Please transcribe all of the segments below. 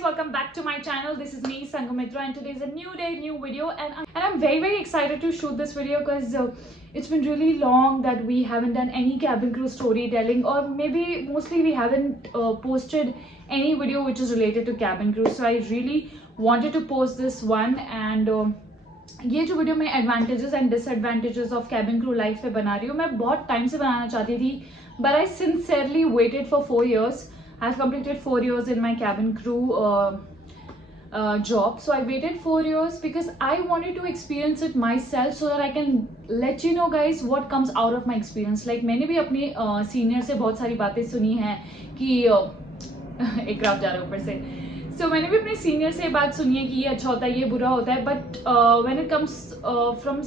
guys, welcome back to my channel. This is me, Sanghamitra, and today is a new day, new video, and I'm very excited to shoot this video because it's been really long that we haven't done any cabin crew storytelling, or maybe mostly we haven't posted any video which is related to cabin crew. So I really wanted to post this one, and ये जो video मैं advantages and disadvantages of cabin crew life पे बना रही हूँ, मैं बहुत time से बनाना चाहती थी, but I sincerely waited for 4 years. I've completed 4 years in my cabin crew job. So I waited 4 years because I wanted to experience it myself so that I can let you know guys what comes out of my experience. Like मैंने भी अपने senior से बहुत सारी बातें सुनी हैं कि एक क्राफ्ट जा रहा है ऊपर से. So मैंने भी अपने सीनियर से बात सुनी है कि ये अच्छा होता है, ये बुरा होता है, but when it comes from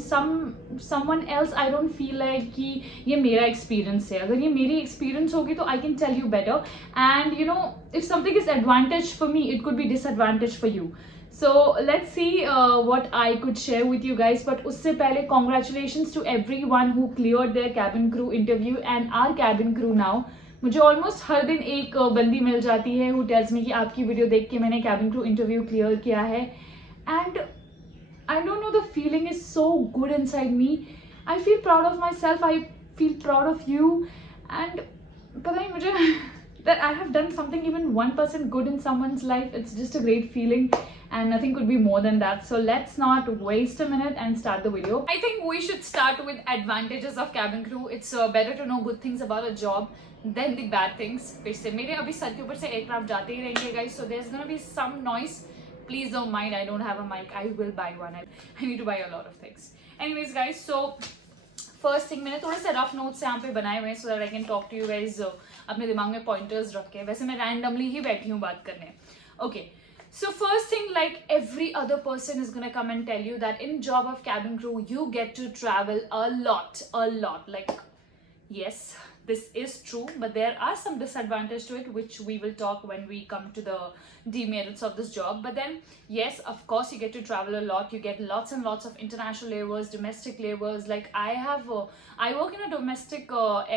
someone else I don't feel like कि ये मेरा एक्सपीरियंस है. अगर ये मेरी एक्सपीरियंस होगी तो I can tell you better, and you know if something is advantage for me it could be disadvantage for you. So let's see what I could share with you guys. But उससे पहले congratulations to everyone who cleared their cabin crew interview and our cabin crew now. मुझे almost हर दिन एक बंदी मिल जाती है who tells me कि आपकी वीडियो देख के मैंने कैबिन क्रू इंटरव्यू क्लियर किया है, and I don't know the feeling is so good inside me. I feel proud of my self, I feel proud of you, and पता नहीं मुझे that I have done something, even 1% good in someone's life, it's just a great feeling, and nothing could be more than that. So let's not waste a minute and start the video. I think we should start with advantages of cabin crew. It's better to know good things about a job than the bad things. फिर से मेरे अभी sir के ऊपर से aircraft जाते ही रहेंगे guys, so there's gonna be some noise. Please don't mind, I don't have a mic. I will buy one. I need to buy a lot of things. Anyways guys, so first thing मैंने थोड़े से rough notes यहाँ पे बनाए हुए हैं so that I can talk to you guys अपने दिमाग में पॉइंटर्स रख के. वैसे मैं रैंडमली ही बैठी हूँ बात करने. Okay, so first thing, like every other person is gonna come and tell you that in job of cabin crew you get to travel a lot. Like yes, this is true, but there are some disadvantages to it which we will talk when we come to the demerits of this job. But then yes, of course you get to travel a lot. You get lots and lots of international layovers, domestic layovers. Like I work in a domestic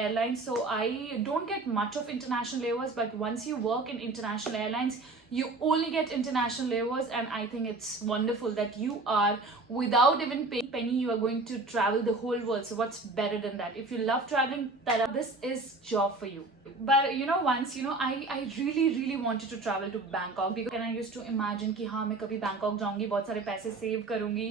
airline, so I don't get much of international layovers, but once you work in international airlines you only get international layovers, and I think it's wonderful that you are, without even paying a penny, you are going to travel the whole world. So what's better than that? If you love traveling, this is job for you. But you know, once you know, I really wanted to travel to Bangkok because I used to imagine कि हाँ मैं कभी Bangkok जाऊँगी, बहुत सारे पैसे save करूँगी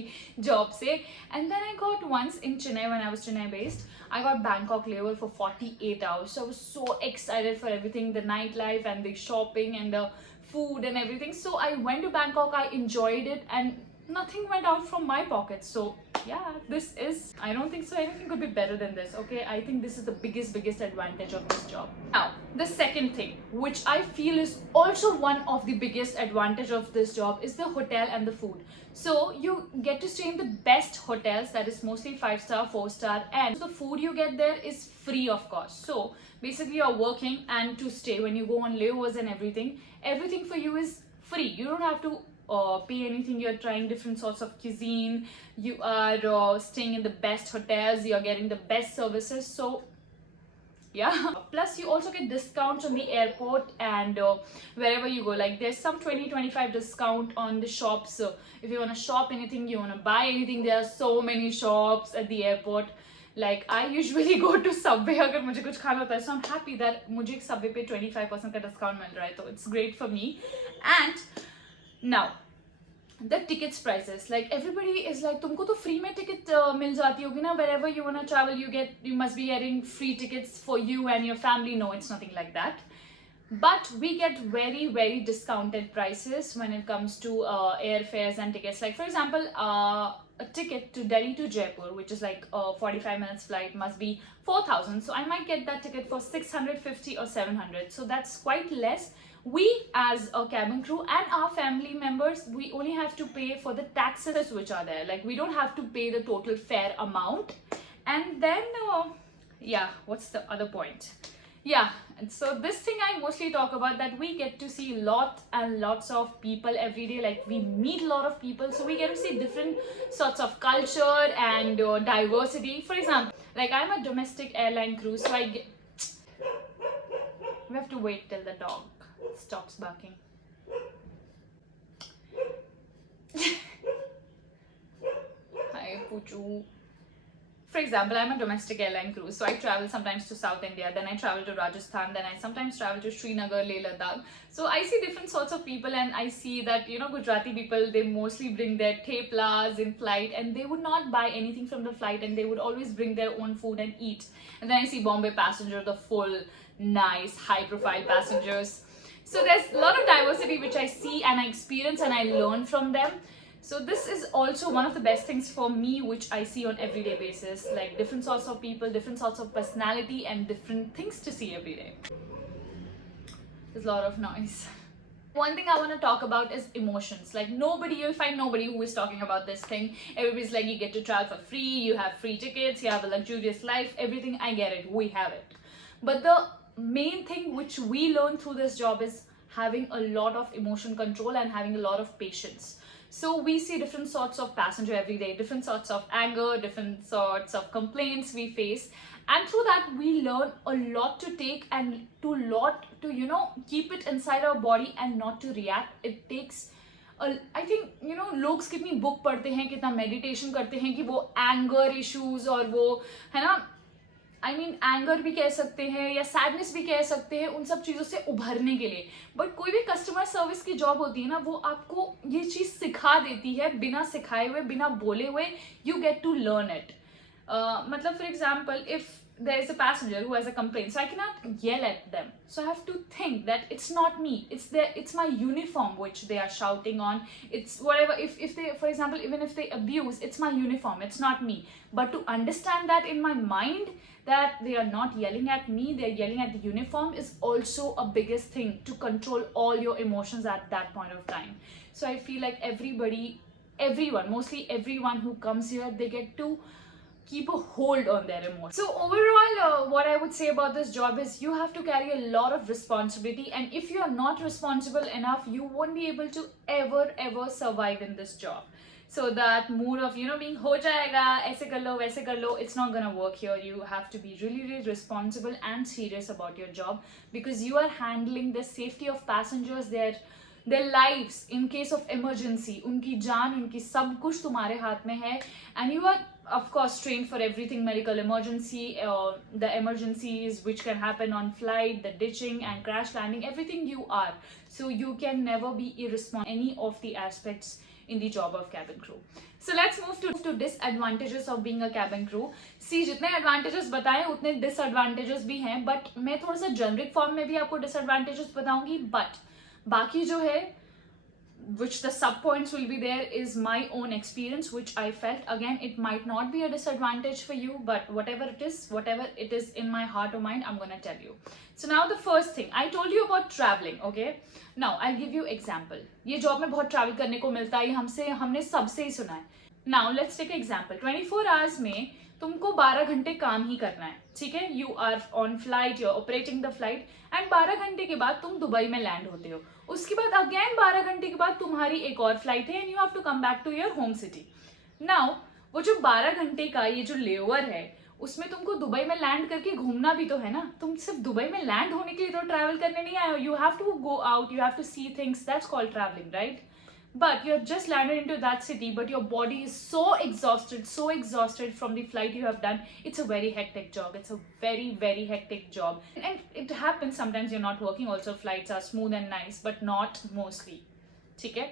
job से. And then I got once in Chennai, when I was Chennai based, I got Bangkok layover for 48 hours. So I was so excited for everything, the nightlife and the shopping and the food and everything. So I went to Bangkok, I enjoyed it, and nothing went out from my pocket. So yeah, this is, I don't think so anything could be better than this. Okay, I think this is the biggest advantage of this job. Now the second thing which I feel is also one of the biggest advantage of this job is the hotel and the food. So you get to stay in the best hotels, that is mostly 5-star, 4-star, and the food you get there is free of cost. So basically you're working, and to stay, when you go on layovers and everything for you is free. You don't have to pay anything. You're trying different sorts of cuisine, you are staying in the best hotels, you're getting the best services. So yeah, plus you also get discounts on the airport and wherever you go. Like there's some 20-25 discount on the shops. So if you want to shop anything, you want to buy anything, there are so many shops at the airport. Like I usually go to Subway अगर मुझे कुछ खाना होता है, so I'm happy that मुझे Subway पे 25% का discount मिल रहा है, तो it's great for me. And now the tickets prices, like everybody is like तुमको तो free में ticket मिल जाती होगी ना, wherever you wanna travel you must be getting free tickets for you and your family. No, it's nothing like that. But we get very discounted prices when it comes to airfares and tickets. Like for example, a ticket to Delhi to Jaipur, which is like a 45 minutes flight, must be 4,000. So I might get that ticket for 650 or 700. So that's quite less. We as a cabin crew and our family members, we only have to pay for the taxes which are there. Like we don't have to pay the total fare amount. And then yeah, what's the other point? Yeah, and so this thing I mostly talk about, that we get to see lots of people every day. Like we meet a lot of people, so we get to see different sorts of culture and diversity. For example, like I'm a domestic airline crew, so we have to wait till the dog stops barking. पूछूं, for example, I'm a domestic airline crew, so I travel sometimes to South India, then I travel to Rajasthan, then I sometimes travel to Srinagar, Leh Ladakh. So I see different sorts of people, and I see that, you know, Gujarati people, they mostly bring their theplas in flight, and they would not buy anything from the flight, and they would always bring their own food and eat. And then I see Bombay passenger, the full, nice, high-profile passengers. So there's a lot of diversity which I see and I experience and I learn from them. So this is also one of the best things for me which I see on everyday basis, like different sorts of people, different sorts of personality and different things to see every day. There's a lot of noise. One thing I want to talk about is emotions. Like you'll find nobody who is talking about this thing. Everybody's like, you get to travel for free, you have free tickets, you have a luxurious life, everything. I get it, we have it. But the main thing which we learn through this job is having a lot of emotion control and having a lot of patience. So we see different sorts of passenger every day, different sorts of anger, different sorts of complaints we face, and through that we learn a lot to take and to you know, keep it inside our body and not to react. It takes I think, you know, लोग कितनी book पढ़ते हैं, कितना meditation करते हैं कि वो anger issues और वो है ना, एंगर भी कह सकते हैं या सैडनेस भी कह सकते हैं, उन सब चीज़ों से उभरने के लिए. बट कोई भी कस्टमर सर्विस की जॉब होती है ना, वो आपको ये चीज़ सिखा देती है, बिना सिखाए हुए, बिना बोले हुए, you get to learn it. मतलब for example, if there is a passenger who has a complaint, so I cannot yell at them, so I have to think that it's not me, it's my uniform which they are shouting on. It's whatever, if they, for example, even if they abuse, it's my uniform, it's not me. But to understand that in my mind that they are not yelling at me, they're yelling at the uniform, is also a biggest thing to control all your emotions at that point of time. So I feel like everyone, mostly everyone who comes here, they get to keep a hold on their emotions. So overall, what I would say about this job is you have to carry a lot of responsibility, and if you are not responsible enough, you won't be able to ever survive in this job. So that mood of, you know, being ho jayega, aise kar lo, waise kar lo, it's not gonna work here. You have to be really responsible and serious about your job, because you are handling the safety of passengers, their lives in case of emergency. उनकी जान, उनकी सब कुछ तुम्हारे हाथ में है, and you are of course trained for everything, medical emergency, the emergencies which can happen on flight, the ditching and crash landing, everything you are. So you can never be irresponsible any of the aspects in the job of cabin crew. So let's move to disadvantages of being a cabin crew. See, जितने advantages बताएं उतने disadvantages भी हैं, but मैं थोड़ा सा generic form में भी आपको disadvantages बताऊंगी, but बाकी जो है, which the sub points will be there, is my own experience which I felt. Again, it might not be a disadvantage for you, but whatever it is in my heart or mind, I'm gonna tell you. So now the first thing, I told you about traveling, okay? Now I'll give you example. ये job में बहुत travel करने को मिलता है, हमने सबसे ही सुना है. Now let's take an example. 24 hours में तुमको 12 घंटे काम ही करना है, ठीक है? You are on flight, you are operating the flight, and 12 घंटे के बाद तुम दुबई में लैंड होते हो. उसके बाद अगेन 12 घंटे के बाद तुम्हारी एक और फ्लाइट है, and you have to come back to your home city. Now वो जो 12 घंटे का ये जो लेओवर है, उसमें तुमको दुबई में लैंड करके घूमना भी तो है ना. तुम सिर्फ दुबई में लैंड होने के लिए तो ट्रैवल करने नहीं आए हो. You have to go out, you have to see things, that's called travelling, right? But you're just landed into that city, but your body is so exhausted from the flight you have done. It's a very hectic job. It's a very hectic job. And it happens sometimes you're not working also. Flights are smooth and nice, but not mostly. ठीक है?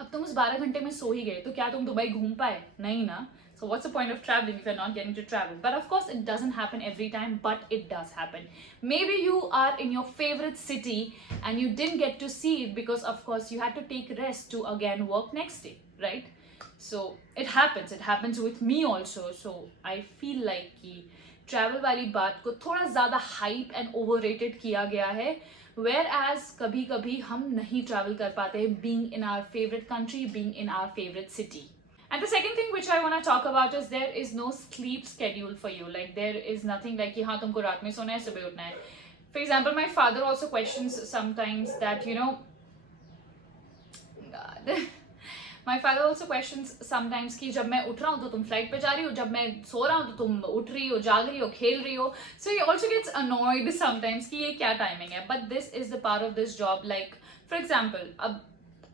अब तुम उस 12 घंटे में सो ही गए, तो क्या तुम दुबई घूम पाए? नहीं ना. So what's the point of traveling if you're not getting to travel? But of course it doesn't happen every time, but it does happen. Maybe you are in your favorite city and you didn't get to see it because of course you had to take rest to again work next day, right? So it happens with me also. So I feel like कि travel वाली बात को थोड़ा ज़्यादा hype and overrated किया गया है, whereas कभी-कभी हम नहीं travel कर पाते हैं being in our favorite country, being in our favorite city. And the second thing which I want to talk about is there is no sleep schedule for you. Like there is nothing like कि हाँ तुमको रात में सोना है, सुबह उठना है. For example, my father also questions sometimes that, you know, God, my father also questions sometimes कि जब मैं उठ रहा हूँ तो तुम फ्लाइट पे जा रही हो, जब मैं सो रहा हूँ तो तुम उठ रही हो, जाग रही हो, खेल रही हो. So he also gets annoyed sometimes कि ये क्या timing है. But this is the part of this job. Like for example, अब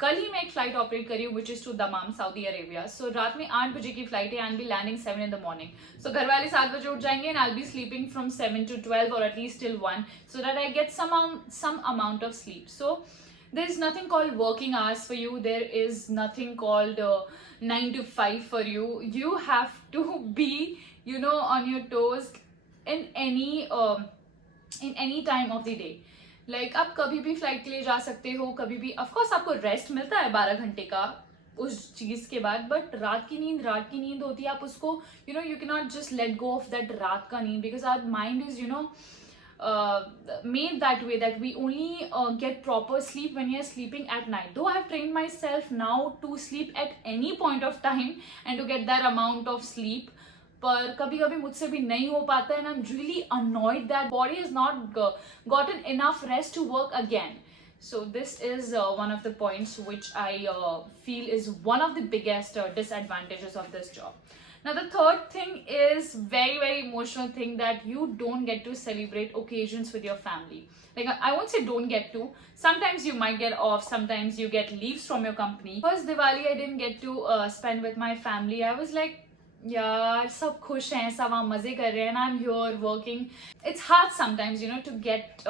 कल ही मैं एक फ्लाइट ऑपरेट करी हूँ which is to Dammam Saudi Arabia. So रात में 8 बजे की फ्लाइट है and be landing 7 in the morning. सो घर वाले 7 बजे उठ जाएंगे and I be sleeping from 7 to 12 or at least till 1 so that I get some amount of sleep. So there is nothing called working hours for you. There is nothing called 9 to 5 for you. You have to be, you know, on your toes in any time of the day. Like आप कभी भी flight के लिए जा सकते हो, कभी भी. ऑफकोर्स आपको रेस्ट मिलता है 12 घंटे का उस चीज के बाद, बट रात की नींद होती है. आप उसको you know you can not just let go of that रात का नींद, because our mind is made that way that we only get proper sleep when we are sleeping at night. Though I have trained myself now to sleep at any point of time and to get that amount of sleep, पर कभी कभी मुझसे भी नहीं हो पाता है. I'm really annoyed that body has not gotten enough rest to work again. So this is one of the points which I feel is one of the biggest disadvantages of this job. Now the third thing is very emotional thing, that you don't get to celebrate occasions with your family. Like I won't say don't get to. Sometimes you might get off, sometimes you get leaves from your company. First Diwali I didn't get to spend with my family. I was like, यार सब खुश हैं, सब वहाँ मजे कर रहे हैं, and I'm here working. It's hard sometimes, you know, to get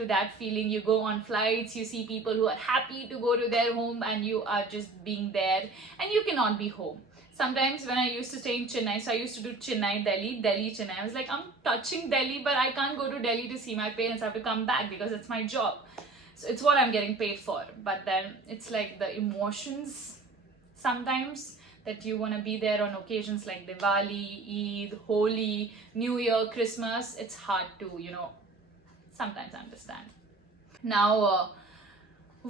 to that feeling. You go on flights, you see people who are happy to go to their home, and you are just being there, and you cannot be home. Sometimes when I used to stay in Chennai, so I used to do Chennai, Delhi, Chennai. I was like, I'm touching Delhi, but I can't go to Delhi to see my parents. I have to come back because it's my job. So it's what I'm getting paid for. But then it's like the emotions sometimes, that you want to be there on occasions like Diwali, Eid, Holi, New Year, Christmas. It's hard to, you know, sometimes understand. Now,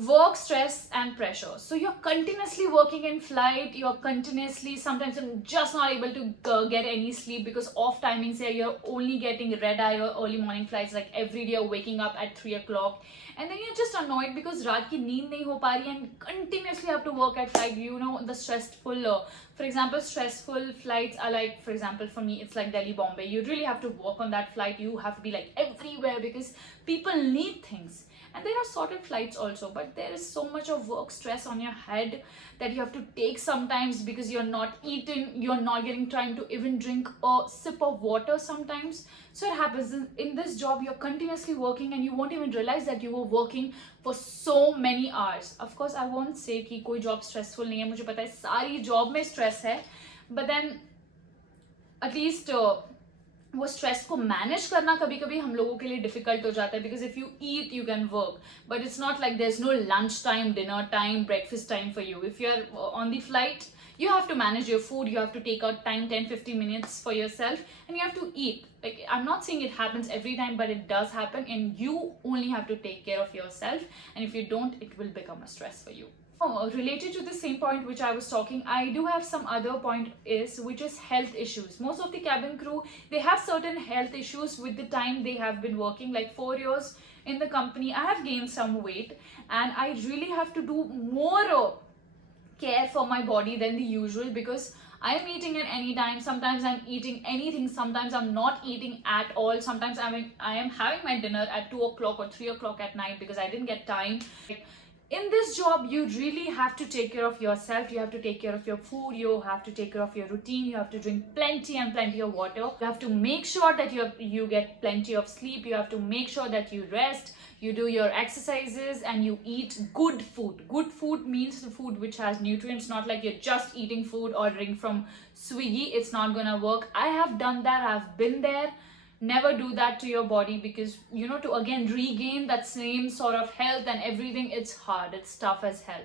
work stress and pressure. So you're continuously working in flight, you're continuously, sometimes you're just not able to get any sleep because off timings here, you're only getting red eye or early morning flights. Like every day you're waking up at 3 o'clock, and then you're just annoyed because raat ki neend nahi ho pa rahi, and continuously have to work at flight. You know, the stressful for example, stressful flights are like, for example, for me it's like Delhi Bombay. You really have to work on that flight. You have to be like everywhere because people need things. And there are sorted flights also, but there is so much of work stress on your head that you have to take sometimes because you're not eating, you're not getting time to even drink a sip of water sometimes. So it happens in this job, you're continuously working and you won't even realize that you were working for so many hours. Of course, I won't say कि कोई job stressful नहीं है, मुझे पता है सारी job में stress है, but then at least वो स्ट्रेस को मैनेज करना कभी कभी हम लोगों के लिए डिफिकल्ट हो जाता है, because if you eat you can work, but it's not like there is no lunch time, dinner time, breakfast time for you. If you are on the flight, you have to manage your food, you have to take out time, 10-15 minutes for yourself, and you have to eat. Like, I'm not saying it happens every time, but it does happen, and you only have to take care of yourself, and if you don't, it will become a stress for you. Related to the same point which I was talking, I do have some other point which is health issues. Most of the cabin crew, they have certain health issues with the time they have been working. Like 4 years in the company, I have gained some weight, and I really have to do more care for my body than the usual, because I'm eating at any time. Sometimes I'm eating anything, sometimes I'm not eating at all. Sometimes I am having my dinner at 2 o'clock or 3 o'clock at night because I didn't get time. In this job, you really have to take care of yourself. You have to take care of your food, you have to take care of your routine, you have to drink plenty and plenty of water, you have to make sure that you get plenty of sleep, you have to make sure that you rest, you do your exercises, and you eat good food. Good food means the food which has nutrients, not like you're just eating food ordering from Swiggy. It's not gonna work. I have done that, I've been there. Never do that to your body, because you know, to again regain that same sort of health and everything, it's hard, it's tough as hell.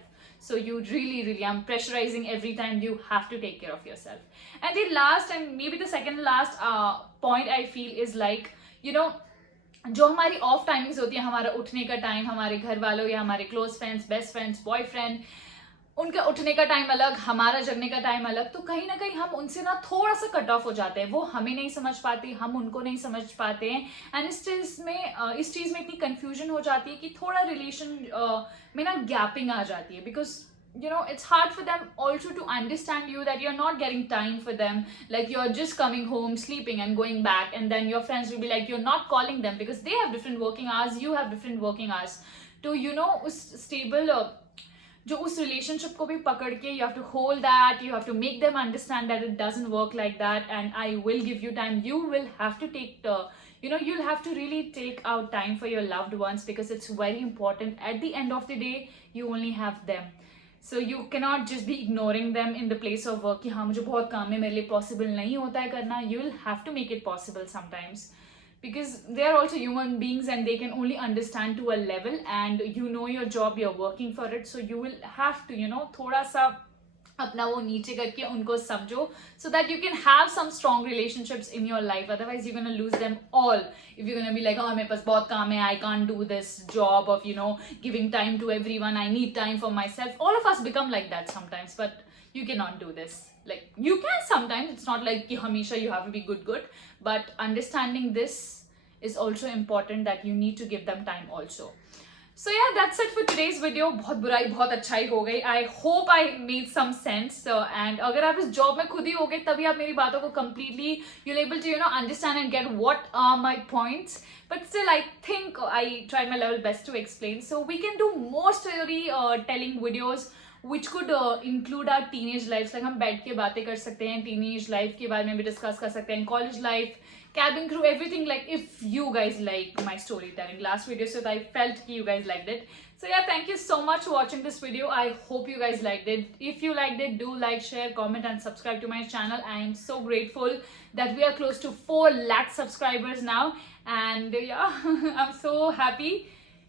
So you really, I'm pressurizing every time. You have to take care of yourself. And the last, and maybe the second last point I feel is like, you know, जो हमारी off timings होती है, हमारा उठने का time, हमारे घर वालों या हमारे close friends, best friends, boyfriend, उनका उठने का टाइम अलग, हमारा जगने का टाइम अलग, तो कहीं ना कहीं हम उनसे ना थोड़ा सा कट ऑफ हो जाते हैं. वो हमें नहीं समझ पाते, हम उनको नहीं समझ पाते हैं, एंड इस चीज़ में इतनी कंफ्यूजन हो जाती है कि थोड़ा रिलेशन में ना गैपिंग आ जाती है, because you know, it's hard for them also to understand you, that you're not getting time for them. Like, you're just coming home, sleeping and going back, and then your friends will be like, you're not calling them because they have different working hours, you have different working hours. To, you know, उस stable जो उस relationship को भी पकड़ के you have to hold that, you have to make them understand that it doesn't work like that and I will give you time. You will have to take you'll have to really take out time for your loved ones because it's very important. At the end of the day, you only have them. So you cannot just be ignoring them in the place of work कि हाँ मुझे बहुत काम है, मेरे लिए possible नहीं होता है करना. You will have to make it possible sometimes because they are also human beings and they can only understand to a level, and you know your job, you're working for it, so you will have to थोड़ा सा अपना वो नीचे करके उनको समझो so that you can have some strong relationships in your life. Otherwise you're gonna lose them all if you're gonna be like, oh मेरे पास बहुत काम है, I can't do this job of giving time to everyone, I need time for myself. All of us become like that sometimes, but you cannot do this. Like you can sometimes, it's not like ki hamesha you have to be good, but understanding this is also important that you need to give them time also. So yeah, that's it for today's video. बहुत बुराई बहुत अच्छाई हो गई. I hope I made some sense. And अगर आप इस job में खुद ही हो गए तभी आप मेरी बातों को completely you're able to understand and get what are my points. But still, I think I tried my level best to explain. So we can do more story telling videos which could include our teenage lives. Like हम बैठ के बातें कर सकते हैं teenage life के बारे में भी discuss कर सकते हैं, college life, cabin crew, everything. Like if you guys like my storytelling, last video so I felt you guys liked it. So yeah, thank you so much for watching this video. I hope you guys liked it. If you liked it, do like, share, comment and subscribe to my channel. I am so grateful that we are close to 4 lakh subscribers now, and yeah I'm so happy.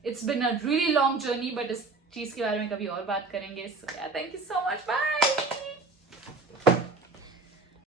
It's been a really long journey, but इस चीज के बारे में कभी और बात करेंगे. So yeah, thank you so much. Bye.